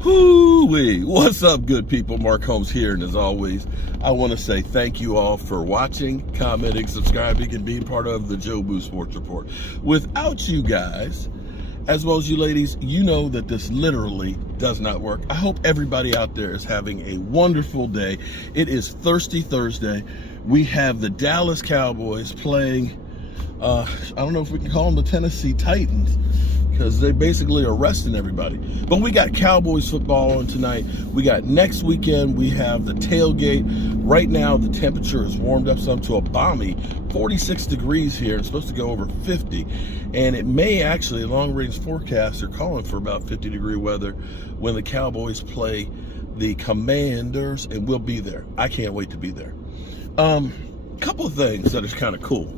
Hoo-wee. What's up, good people? Mark Holmes here, and as always, I want to say thank you all for watching, commenting, subscribing, and being part of the Joe Boo Sports Report. Without you guys, as well as you ladies, you know that this literally does not work. I hope everybody out there is having a wonderful day. It is Thirsty Thursday. We have the Dallas Cowboys playing, I don't know if we can call them the Tennessee Titans, because they basically are arresting everybody. But we got Cowboys football on tonight. We got next weekend, we have the tailgate. Right now, the temperature is warmed up some to a balmy 46 degrees here. It's supposed to go over 50. And it may actually, long-range forecasts are calling for about 50-degree weather when the Cowboys play the Commanders, and we'll be there. I can't wait to be there. Couple of things that is kind of cool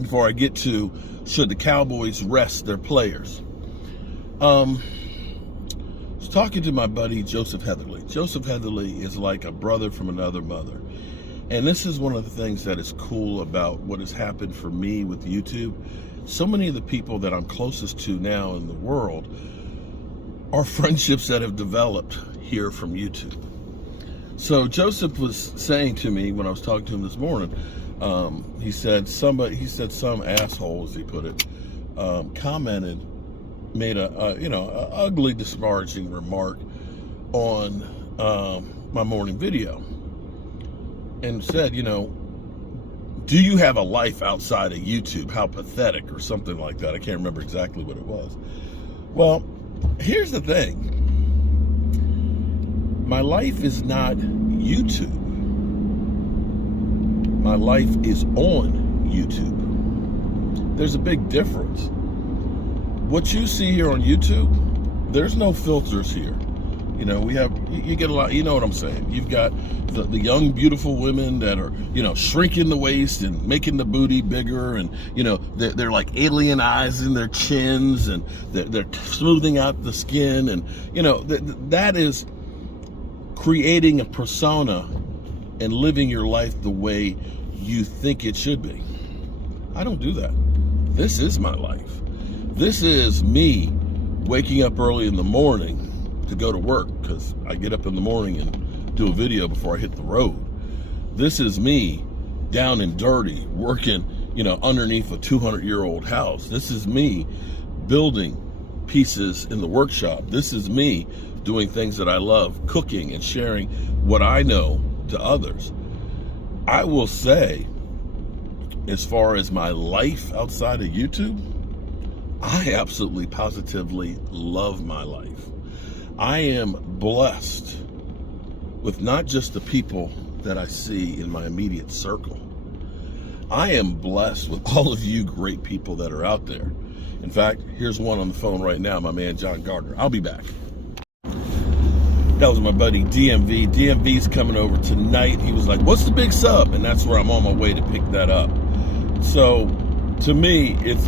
before I get to should the Cowboys rest their players. I was talking to my buddy Joseph Heatherly. Joseph Heatherly is like a brother from another mother. And this is one of the things that is cool about what has happened for me with YouTube. So many of the people that I'm closest to now in the world are friendships that have developed here from YouTube. So Joseph was saying to me when I was talking to him this morning, he said some asshole, as he put it, commented, made a ugly, disparaging remark on my morning video, and said, do you have a life outside of YouTube? How pathetic, or something like that. I can't remember exactly what it was. Well, here's the thing. My life is not YouTube. My life is on YouTube. There's a big difference. What you see here on YouTube, there's no filters here. You get a lot, you know what I'm saying. You've got the young, beautiful women that are, shrinking the waist and making the booty bigger, and, they're like alien eyes in their chins, and they're smoothing out the skin, and, that is creating a persona and living your life the way you think it should be. I don't do that. This is my life. This is me waking up early in the morning to go to work, because I get up in the morning and do a video before I hit the road. This is me down and dirty working, underneath a 200-year-old house. This is me building pieces in the workshop. This is me doing things that I love, cooking and sharing what I know to others. I will say, as far as my life outside of YouTube, I absolutely positively love my life. I am blessed with not just the people that I see in my immediate circle. I am blessed with all of you great people that are out there. In fact, here's one on the phone right now, my man John Gardner. I'll be back. That was my buddy DMV. DMV's coming over tonight. He was like, what's the big sub? And that's where I'm on my way to pick that up. So to me, it's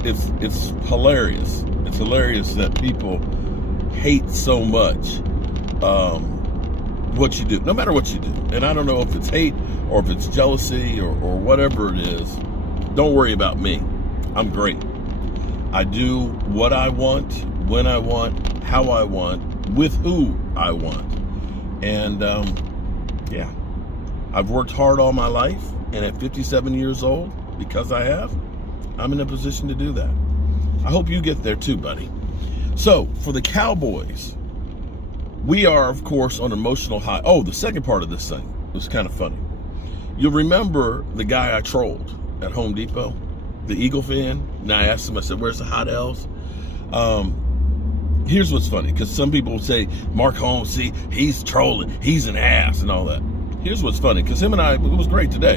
hilarious. It's hilarious that people hate so much what you do, no matter what you do. And I don't know if it's hate or if it's jealousy or whatever it is. Don't worry about me. I'm great. I do what I want, when I want, how I want, with who I want. And yeah, I've worked hard all my life, and at 57 years old, because I have, I'm in a position to do that. I hope you get there too, buddy. So for the Cowboys, we are, of course, on emotional high. Oh, the second part of this thing was kind of funny. You'll remember the guy I trolled at Home Depot, the Eagle fan. And I asked him, I said, where's the hot L's? Here's what's funny, because some people say, Mark Holmes, see, he's trolling, he's an ass and all that. Here's what's funny, because him and I, it was great today.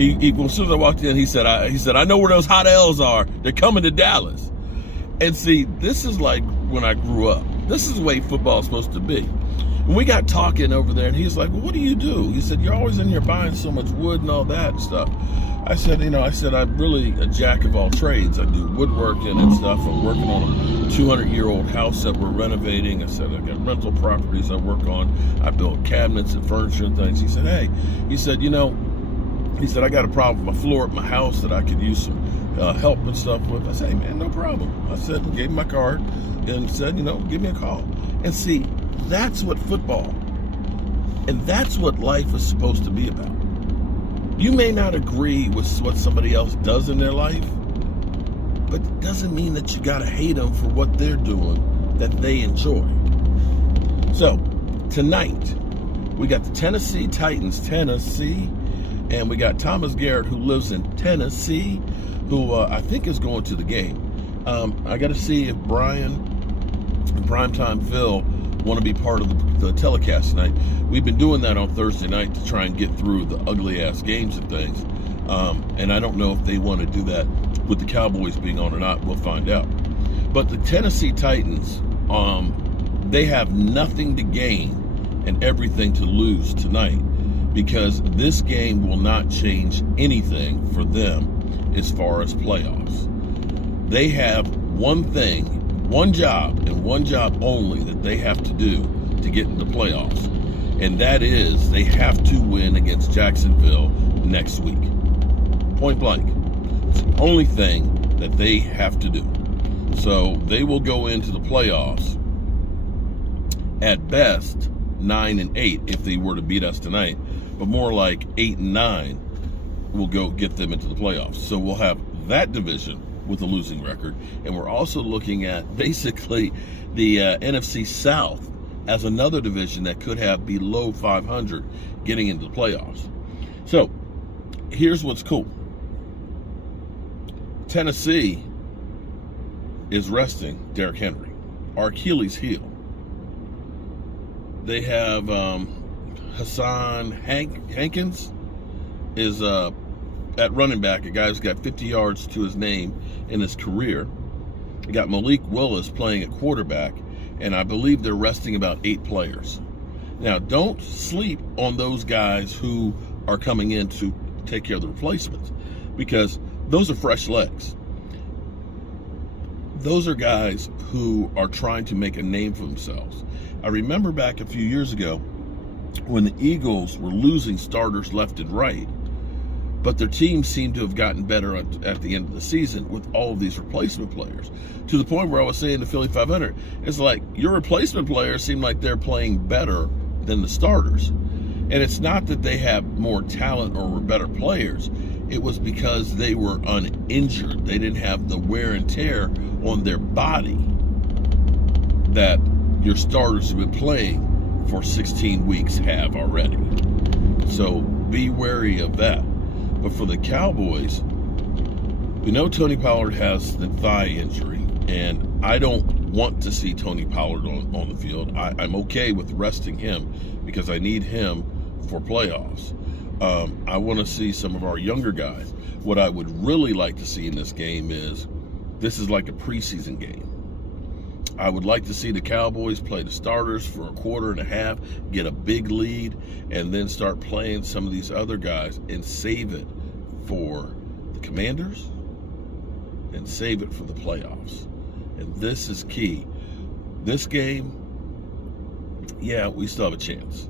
As soon as I walked in, he said, I know where those hot L's are. They're coming to Dallas. And see, this is like when I grew up. This is the way football is supposed to be. And we got talking over there, and he's like, well, what do you do? He said, you're always in here buying so much wood and all that and stuff. I said, I'm really a jack of all trades. I do woodworking and stuff. I'm working on a 200-year-old house that we're renovating. I said, I got rental properties I work on. I build cabinets and furniture and things. He said, hey, I got a problem with my floor at my house that I could use some help and stuff with. I said, hey, man, no problem. I said, gave him my card and said, give me a call. And see, That's what football, and that's what life is supposed to be about. You may not agree with what somebody else does in their life, but it doesn't mean that you got to hate them for what they're doing that they enjoy. So, tonight, we got the Tennessee Titans, Tennessee, and we got Thomas Garrett, who lives in Tennessee, who I think is going to the game. I got to see if Brian and Primetime Phil want to be part of the telecast tonight. We've been doing that on Thursday night to try and get through the ugly-ass games and things. And I don't know if they want to do that with the Cowboys being on or not. We'll find out. But the Tennessee Titans, they have nothing to gain and everything to lose tonight, because this game will not change anything for them as far as playoffs. They have one thing, one job, and one job only that they have to do to get into playoffs, and that is they have to win against Jacksonville next week. Point blank. It's the only thing that they have to do. So they will go into the playoffs at best 9-8 if they were to beat us tonight, but more like 8-9 will go get them into the playoffs. So we'll have that division with a losing record, and we're also looking at basically the NFC South as another division that could have below 500 getting into the playoffs. So here's what's cool. Tennessee is resting Derrick Henry, our Achilles heel. They have Hassan Hankins is at running back, a guy who's got 50 yards to his name in his career. They got Malik Willis playing at quarterback, and I believe they're resting about 8 players. Now, don't sleep on those guys who are coming in to take care of the replacements, because those are fresh legs. Those are guys who are trying to make a name for themselves. I remember back a few years ago when the Eagles were losing starters left and right, but their team seemed to have gotten better at the end of the season with all of these replacement players, to the point where I was saying to Philly 500, it's like your replacement players seem like they're playing better than the starters. And it's not that they have more talent or were better players. It was because they were uninjured. They didn't have the wear and tear on their body that your starters who have been playing for 16 weeks have already. So be wary of that. But for the Cowboys, we know Tony Pollard has the thigh injury, and I don't want to see Tony Pollard on the field. I'm okay with resting him because I need him for playoffs. I want to see some of our younger guys. What I would really like to see in this game is, this is like a preseason game. I would like to see the Cowboys play the starters for a quarter and a half, get a big lead, and then start playing some of these other guys and save it for the Commanders and save it for the playoffs. And this is key. This game, yeah, we still have a chance.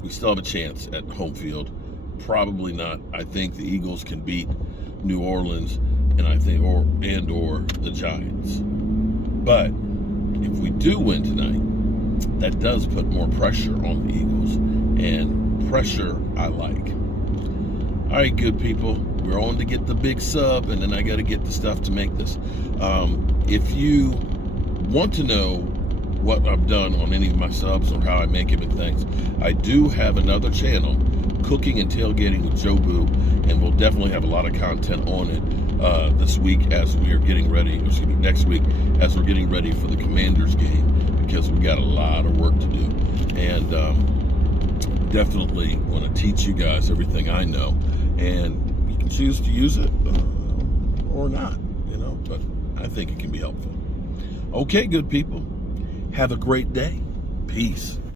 We still have a chance at home field. Probably not. I think the Eagles can beat New Orleans, and I think or the Giants. But if we do win tonight, that does put more pressure on the Eagles, and pressure I like. All right, good people, we're on to get the big sub, and then I got to get the stuff to make this. If you want to know what I've done on any of my subs or how I make them and things, I do have another channel, Cooking and Tailgating with Joe Boo, and we'll definitely have a lot of content on it this week as we are getting ready, next week as we're getting ready for the Commanders game, because we got a lot of work to do. And definitely want to teach you guys everything I know, and you can choose to use it or not, but I think it can be helpful. Okay, good people, have a great day. Peace.